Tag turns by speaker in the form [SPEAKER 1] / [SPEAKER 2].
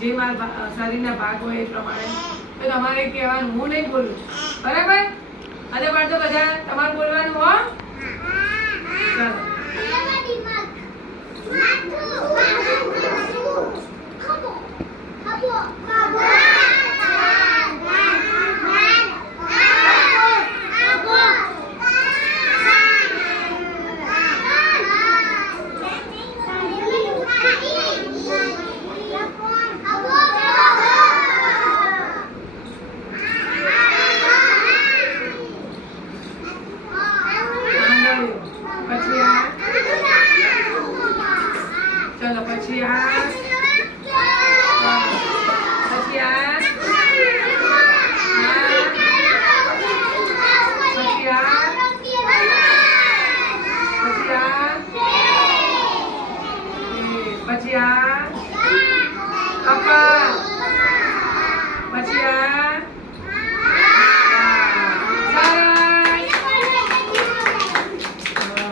[SPEAKER 1] જે મારા શરીરના ભાગ હોય એ પ્રમાણે. તો તમારે કહેવાનું, હું નહીં બોલું બરાબર? અને પણ તો બધા Jangan pergi ya. Pergi ya. Bye. Yeah. Yeah.